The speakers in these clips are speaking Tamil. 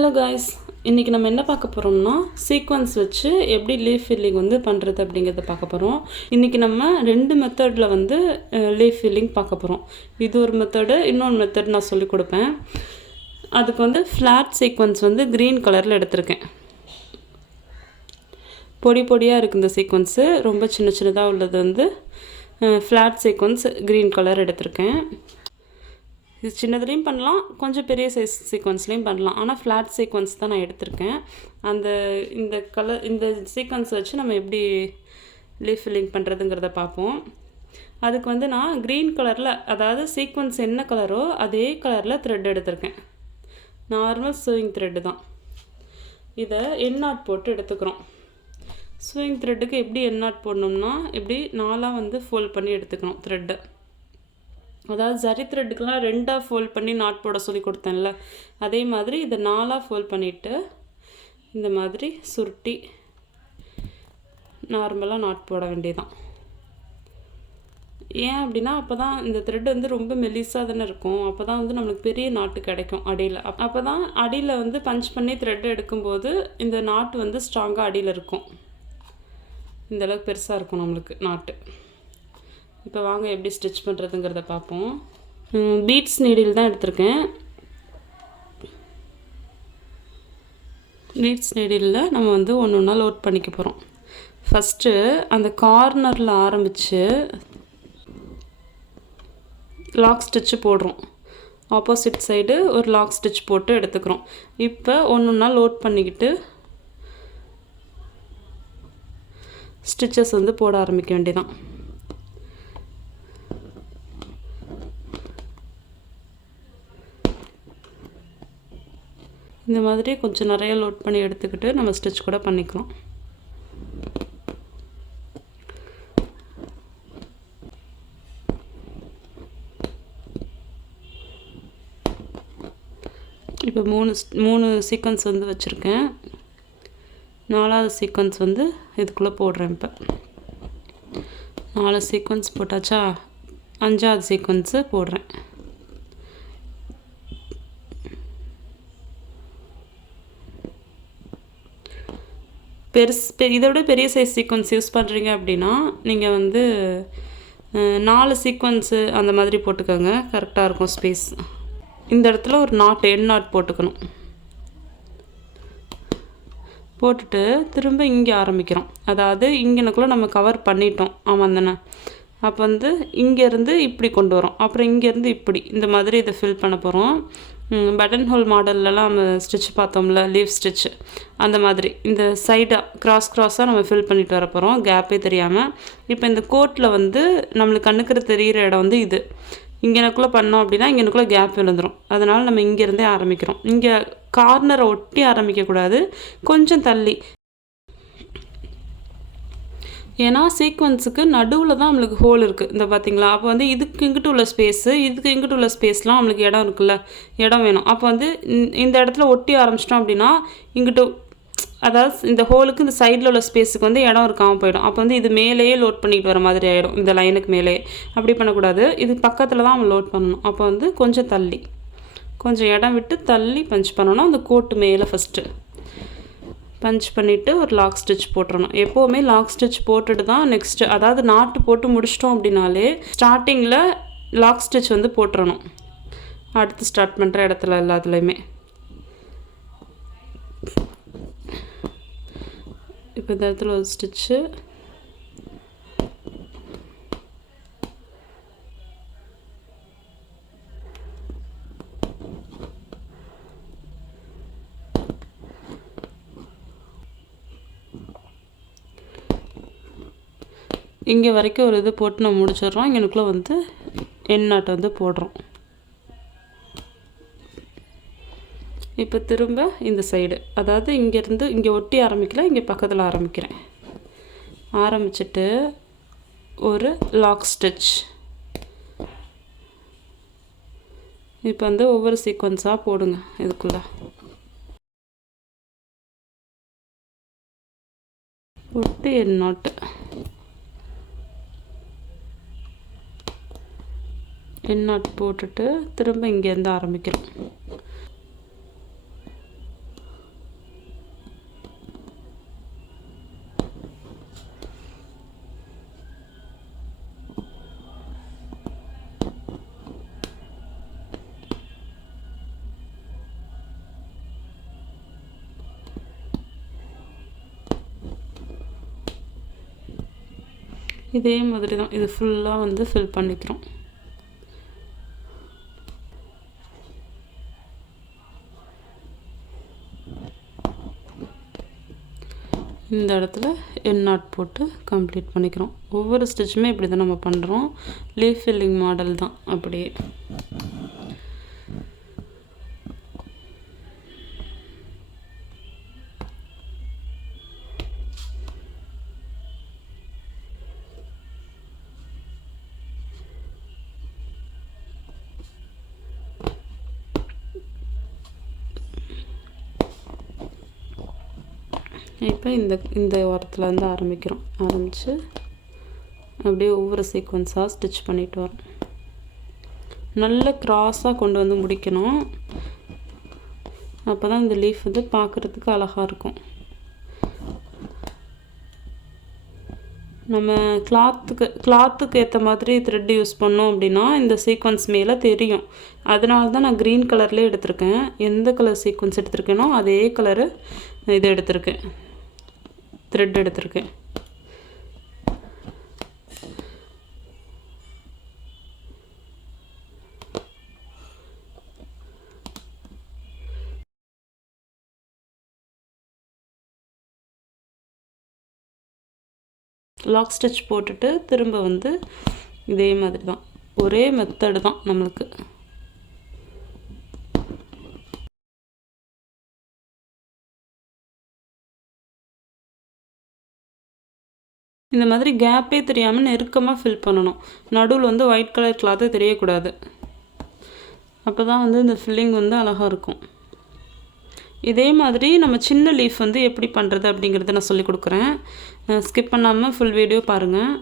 ஹலோ காய்ஸ், இன்றைக்கி நம்ம என்ன பார்க்க போகிறோம்னா சீக்வன்ஸ் வச்சு எப்படி லீஃப் ஃபில்லிங் வந்து பண்ணுறது அப்படிங்கிறத பார்க்க போகிறோம். இன்றைக்கி நம்ம 2 மெத்தடில் வந்து லீஃப் ஃபில்லிங் பார்க்க போகிறோம். இது ஒரு மெத்தடு, இன்னொரு மெத்தட் நான் சொல்லிக் கொடுப்பேன். அதுக்கு வந்து ஃப்ளாட் சீக்வன்ஸ் வந்து க்ரீன் கலரில் எடுத்திருக்கேன். பொடி பொடியாக இருக்குது இந்த சீக்வன்ஸு, ரொம்ப சின்ன சின்னதாக உள்ளது வந்து ஃப்ளாட் சீக்வன்ஸ் க்ரீன் கலர் எடுத்திருக்கேன். இது சின்னதுலேயும் பண்ணலாம், கொஞ்சம் பெரிய சைஸ் சீக்வன்ஸ்லேயும் பண்ணலாம். ஆனால் ஃப்ளாட் சீக்வன்ஸ் தான் நான் எடுத்திருக்கேன். இந்த சீக்வன்ஸ் வச்சு நம்ம எப்படி லீஃப் ஃபில்லிங் பண்ணுறதுங்கிறத பார்ப்போம். அதுக்கு வந்து நான் க்ரீன் கலரில், அதாவது சீக்வன்ஸ் என்ன கலரோ அதே கலரில் த்ரெட் எடுத்திருக்கேன். நார்மல் சூயிங் த்ரெட்டு தான். இதை எண்ணாட் போட்டு எடுத்துக்கிறோம். சூயிங் த்ரெட்டுக்கு எப்படி எண்ணாட் போடணும்னா, இப்படி 4 வந்து ஃபோல்ட் பண்ணி எடுத்துக்கணும் த்ரெட்டை. அதாவது ஜரி த்ரெட்டுக்கெலாம் 2 ஃபோல்ட் பண்ணி நாட் போட சொல்லி கொடுத்தேன்ல, அதே மாதிரி இதை 4 ஃபோல்ட் பண்ணிவிட்டு இந்த மாதிரி சுருட்டி நார்மலாக நாட் போட வேண்டியதான். ஏன் அப்படின்னா அப்போ தான் இந்த த்ரெட் வந்து ரொம்ப மெலிசாக தானே இருக்கும், அப்போ தான் வந்து நம்மளுக்கு பெரிய நாட்டு கிடைக்கும் அடியில். அப்போ தான் அடியில் வந்து பஞ்ச் பண்ணி த்ரெட் எடுக்கும்போது இந்த நாட்டு வந்து ஸ்ட்ராங்காக அடியில் இருக்கும். இந்தளவுக்கு பெருசாக இருக்கும் நம்மளுக்கு நாட்டு. இப்போ வாங்க எப்படி ஸ்டிச் பண்ணுறதுங்கிறத பார்ப்போம். பீட்ஸ் நீடில் தான் எடுத்திருக்கேன். பீட்ஸ் நீடிலில் நம்ம வந்து ஒன்று ஒன்றா லோட் பண்ணிக்க போகிறோம். ஃபஸ்ட்டு அந்த கார்னரில் ஆரம்பித்து லாக் ஸ்டிச்சு போடுறோம். ஆப்போசிட் சைடு ஒரு லாக் ஸ்டிச் போட்டு எடுத்துக்கிறோம். இப்போ ஒன்று ஒன்றா லோட் பண்ணிக்கிட்டு ஸ்டிச்சஸ் வந்து போட ஆரம்பிக்க வேண்டியதான். இந்த மாதிரி கொஞ்சம் நிறைய லோட் பண்ணி எடுத்துக்கிட்டு நம்ம ஸ்டிச் கூட பண்ணிக்கலாம். இப்போ மூணு சீக்வன்ஸ் வந்து வச்சுருக்கேன். 4வது சீக்வன்ஸ் வந்து இதுக்குள்ளே போடுறேன். இப்போ 4 சீக்வன்ஸ் போட்டாச்சா, 5வது சீக்வன்ஸு போடுறேன். இதை விட பெரிய சைஸ் சீக்வன்ஸ் யூஸ் பண்ணுறீங்க அப்படின்னா நீங்கள் வந்து 4 சீக்வன்ஸு அந்த மாதிரி போட்டுக்கோங்க, கரெக்டாக இருக்கும் ஸ்பேஸ். இந்த இடத்துல ஒரு எண் நாட் போட்டுக்கணும். போட்டுட்டு திரும்ப இங்கே ஆரம்பிக்கிறோம். அதாவது இங்கேனுக்குள்ளே நம்ம கவர் பண்ணிட்டோம், ஆமாம் தானே. அப்போ வந்து இங்கேருந்து இப்படி கொண்டு வரோம், அப்புறம் இங்கேருந்து இப்படி இந்த மாதிரி இதை ஃபில் பண்ண போகிறோம். பட்டன் ஹோல் மாடல்லலாம் நம்ம ஸ்டிச் பார்த்தோம்ல, லீவ் ஸ்டிச், அந்த மாதிரி இந்த சைடாக க்ராஸாக நம்ம ஃபில் பண்ணிட்டு வர போகிறோம், கேப்பே தெரியாமல். இப்போ இந்த கோட்டில் வந்து நம்மளுக்கு கண்ணுக்கு தெரிகிற இடம் வந்து இது. இங்கேனுக்குள்ளே பண்ணோம் அப்படின்னா இங்கேனுக்குள்ளே கேப் விழுந்துடும். அதனால் நம்ம இங்கேருந்தே ஆரம்பிக்கிறோம். இங்கே கார்னரை ஒட்டி ஆரம்பிக்கக்கூடாது, கொஞ்சம் தள்ளி. ஏன்னா சீக்வன்ஸுக்கு நடுவில் தான் நம்மளுக்கு ஹோல் இருக்குது, இந்த பார்த்திங்களா. அப்போ வந்து இதுக்கு இங்கிட்டு உள்ள ஸ்பேஸு, இதுக்கு இங்கிட்டு உள்ள ஸ்பேஸ்லாம் நம்மளுக்கு இடம் இருக்குல்ல, இடம் வேணும். அப்போ வந்து இந்த இடத்துல ஒட்டி ஆரம்பிச்சிட்டோம் அப்படின்னா இங்கிட்டு, அதாவது இந்த ஹோலுக்கு இந்த சைடில் உள்ள ஸ்பேஸுக்கு வந்து இடம் இருக்காமல் போயிடும். அப்போ வந்து இது மேலேயே லோட் பண்ணிட்டு வர மாதிரி ஆகிடும், இந்த லைனுக்கு மேலேயே. அப்படி பண்ணக்கூடாது, இது பக்கத்தில் தான் நம்ம லோட் பண்ணணும். அப்போ வந்து கொஞ்சம் தள்ளி, கொஞ்சம் இடம் விட்டு தள்ளி பஞ்ச் பண்ணணும். அந்த கோட்டு மேலே ஃபஸ்ட்டு பஞ்ச் பண்ணிவிட்டு ஒரு லாக் ஸ்டிச் போட்டுறணும். எப்போவுமே லாக் ஸ்டிச் போட்டுட்டு தான் நெக்ஸ்ட்டு, அதாவது நாட்டு போட்டு முடிச்சிட்டோம் அப்படின்னாலே ஸ்டார்டிங்கில் லாக் ஸ்டிச் வந்து போட்டுறணும், அடுத்து ஸ்டார்ட் பண்ணுற இடத்துல எல்லாத்துலேயுமே. இப்போ இந்த இடத்துல ஒரு ஸ்டிச்சு, இங்கே வரைக்கும் ஒரு இது போட்டு நம்ம முடிச்சிடுறோம். இங்கனுக்குள்ளே வந்து எண் நாட்டு வந்து போடுறோம். இப்போ திரும்ப இந்த சைடு, அதாவது இங்கேருந்து இங்கே ஒட்டி ஆரம்பிக்கல, இங்கே பக்கத்தில் ஆரம்பிக்கிறேன். ஆரம்பிச்சுட்டு ஒரு லாக் ஸ்டிச். இப்போ வந்து ஒவ்வொரு சீக்வன்ஸாக போடுங்க இதுக்குள்ளே. போட்டு எண் நாட்டு எண்ணாட் போட்டுட்டு திரும்ப இங்கேருந்து ஆரம்பிக்கிறோம். இதே மாதிரி தான் இது ஃபுல்லாக வந்து ஃபில் பண்ணிக்கிறோம். இந்த இடத்துல என் நாட் போட்டு கம்ப்ளீட் பண்ணிக்கிறோம். ஒவ்வொரு ஸ்டிச்சுமே இப்படி தான் நம்ம பண்ணுறோம். லீஃப் ஃபில்லிங் மாடல் தான் அப்படியே. இப்போ இந்த ஓரத்துலேருந்து ஆரம்பித்து அப்படியே ஒவ்வொரு சீக்வன்ஸாக ஸ்டிச் பண்ணிட்டு வரோம். நல்ல க்ராஸாக கொண்டு வந்து முடிக்கணும். அப்போ தான் இந்த லீஃப் வந்து பார்க்குறதுக்கு அழகாக இருக்கும். நம்ம கிளாத்துக்கு ஏற்ற மாதிரி த்ரெட் யூஸ் பண்ணோம் அப்படின்னா இந்த சீக்வன்ஸ் மேலே தெரியும். அதனால தான் நான் க்ரீன் கலர்லேயே எடுத்திருக்கேன். எந்த கலர் சீக்வன்ஸ் எடுத்திருக்கேனோ அதே கலரு இது எடுத்திருக்கேன், த்ரெட் எடுத்திருக்கேன். லாக் ஸ்டிச் போட்டுட்டு திரும்ப வந்து இதே மாதிரி தான், ஒரே மெத்தடு தான் நம்மளுக்கு. இந்த மாதிரி கேப்பே தெரியாமல் நெருக்கமாக ஃபில் பண்ணணும். நடுவில் வந்து ஒயிட் கலர் கிளாத்து தெரியக்கூடாது. அப்போ தான் வந்து இந்த ஃபில்லிங் வந்து அழகாக இருக்கும். இதே மாதிரி நம்ம சின்ன லீஃப் வந்து எப்படி பண்ணுறது அப்படிங்கிறத நான் சொல்லிக் கொடுக்குறேன். ஸ்கிப் பண்ணாமல் ஃபுல் வீடியோ பாருங்கள்.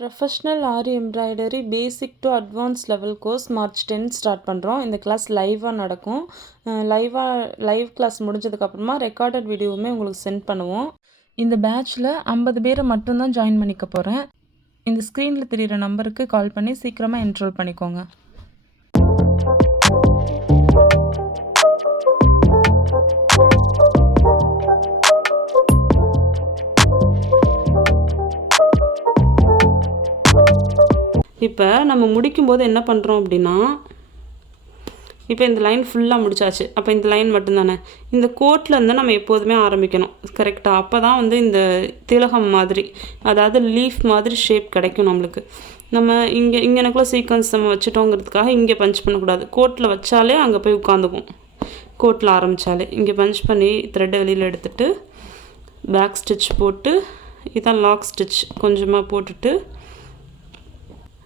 Professional aari embroidery basic to advance level course March 10 start பண்ணுறோம். இந்த கிளாஸ் லைவாக நடக்கும். லைவ் கிளாஸ் முடிஞ்சதுக்கப்புறமா ரெக்கார்டட் வீடியோவுமே உங்களுக்கு சென்ட் பண்ணுவோம். இந்த பேட்சில் 50 பேரை மட்டும்தான் ஜாயின் பண்ணிக்க போகிறேன். இந்த ஸ்க்ரீனில் தெரிகிற நம்பருக்கு கால் பண்ணி சீக்கிரமாக என்ரோல் பண்ணிக்கோங்க. இப்போ நம்ம முடிக்கும்போது என்ன பண்ணுறோம் அப்படின்னா, இப்போ இந்த லைன் ஃபுல்லாக முடிச்சாச்சு. அப்போ இந்த லைன் மட்டும்தானே, இந்த கோட்லேருந்து நம்ம எப்போதுமே ஆரம்பிக்கணும் கரெக்டாக. அப்போ தான் வந்து இந்த திலகம் மாதிரி, அதாவது லீஃப் மாதிரி ஷேப் கிடைக்கும் நம்மளுக்கு. நம்ம இங்கனக்குள்ள சீக்வன்ஸ் நம்ம வச்சுட்டோங்கிறதுக்காக இங்கே பஞ்ச் பண்ணக்கூடாது. கோட்டில் வச்சாலே அங்கே போய் உட்காந்துக்கும். கோட்டில் ஆரம்பித்தாலே இங்கே பஞ்ச் பண்ணி த்ரெட்டை வெளியில் எடுத்துகிட்டு பேக் ஸ்டிச் போட்டு, இதான் லாக் ஸ்டிச் கொஞ்சமாக போட்டுட்டு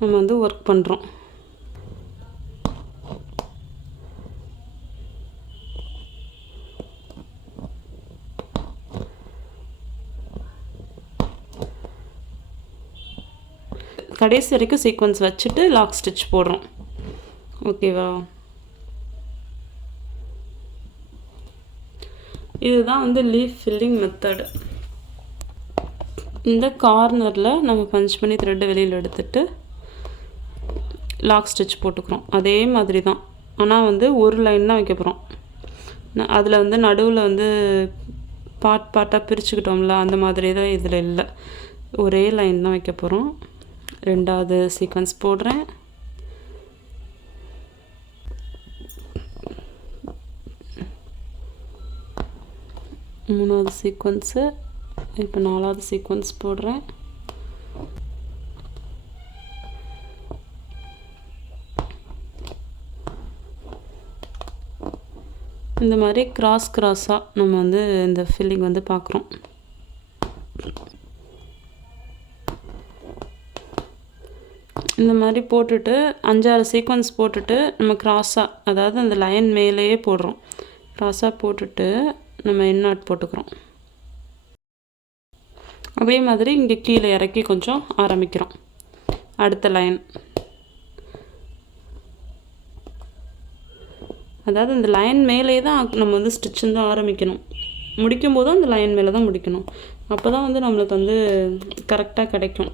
நம்ம வந்து ஒர்க் பண்ணுறோம். கடைசி வரைக்கும் சீக்வன்ஸ் வச்சுட்டு லாக் ஸ்டிச் போடுறோம். ஓகேவா? இதுதான் வந்து லீஃப் ஃபில்லிங் மெத்தடு. இந்த கார்னரில் நம்ம பஞ்ச் பண்ணி த்ரெட்டை வெளியில் எடுத்துட்டு லாக் ஸ்டிச் போட்டுக்கிறோம். அதே மாதிரி தான், ஆனால் வந்து ஒரு லைன் தான் வைக்க போகிறோம். அதில் வந்து நடுவில் வந்து பார்ட்டாக பிரிச்சுக்கிட்டோம்ல, அந்த மாதிரி தான் இதில் இல்லை. ஒரே லைன் தான் வைக்க போகிறோம். ரெண்டாவது சீக்வன்ஸ் போடுறேன். மூணாவது சீக்வன்ஸு, இப்போ நாலாவது சீக்வன்ஸ் போடுறேன். இந்த மாதிரி கிராஸாக நம்ம வந்து இந்த ஃபில்லிங் வந்து பார்க்குறோம். இந்த மாதிரி போட்டுட்டு 5-6 சீக்வன்ஸ் போட்டுட்டு நம்ம கிராஸாக, அதாவது அந்த லைன் மேலேயே போடுறோம். கிராஸாக போட்டுட்டு நம்ம என் நாட் போட்டுக்கிறோம். அதே மாதிரி இங்கே கீழே இறக்கி கொஞ்சம் ஆரம்பிக்கிறோம். அடுத்த லைன், அதாவது இந்த லைன் மேலே தான் நம்ம வந்து ஸ்டிச் வந்து ஆரம்பிக்கணும். முடிக்கும்போது அந்த லைன் மேலே தான் முடிக்கணும். அப்போ தான் வந்து நம்மளுக்கு வந்து கரெக்டாக கிடைக்கும்.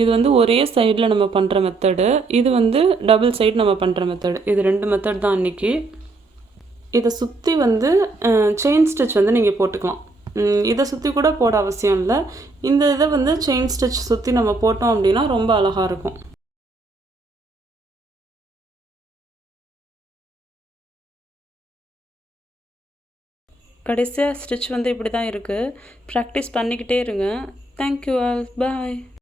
இது வந்து ஒரே சைடில் நம்ம பண்ணுற மெத்தடு, இது வந்து டபுள் சைடு நம்ம பண்ணுற மெத்தடு. இது 2 மெத்தட் தான் அன்றைக்கி. இதை சுற்றி வந்து செயின் ஸ்டிச் வந்து நீங்கள் போட்டுக்கலாம். இதை சுற்றி கூட போட அவசியம் இல்லை. இந்த இதை வந்து செயின் ஸ்டிச் சுற்றி நம்ம போட்டோம் அப்படின்னா ரொம்ப அழகாக இருக்கும். கடைசியாக ஸ்டிச் வந்து இப்படி தான் இருக்குது. ப்ராக்டிஸ் பண்ணிக்கிட்டே இருங்க. Thank you all. பாய்.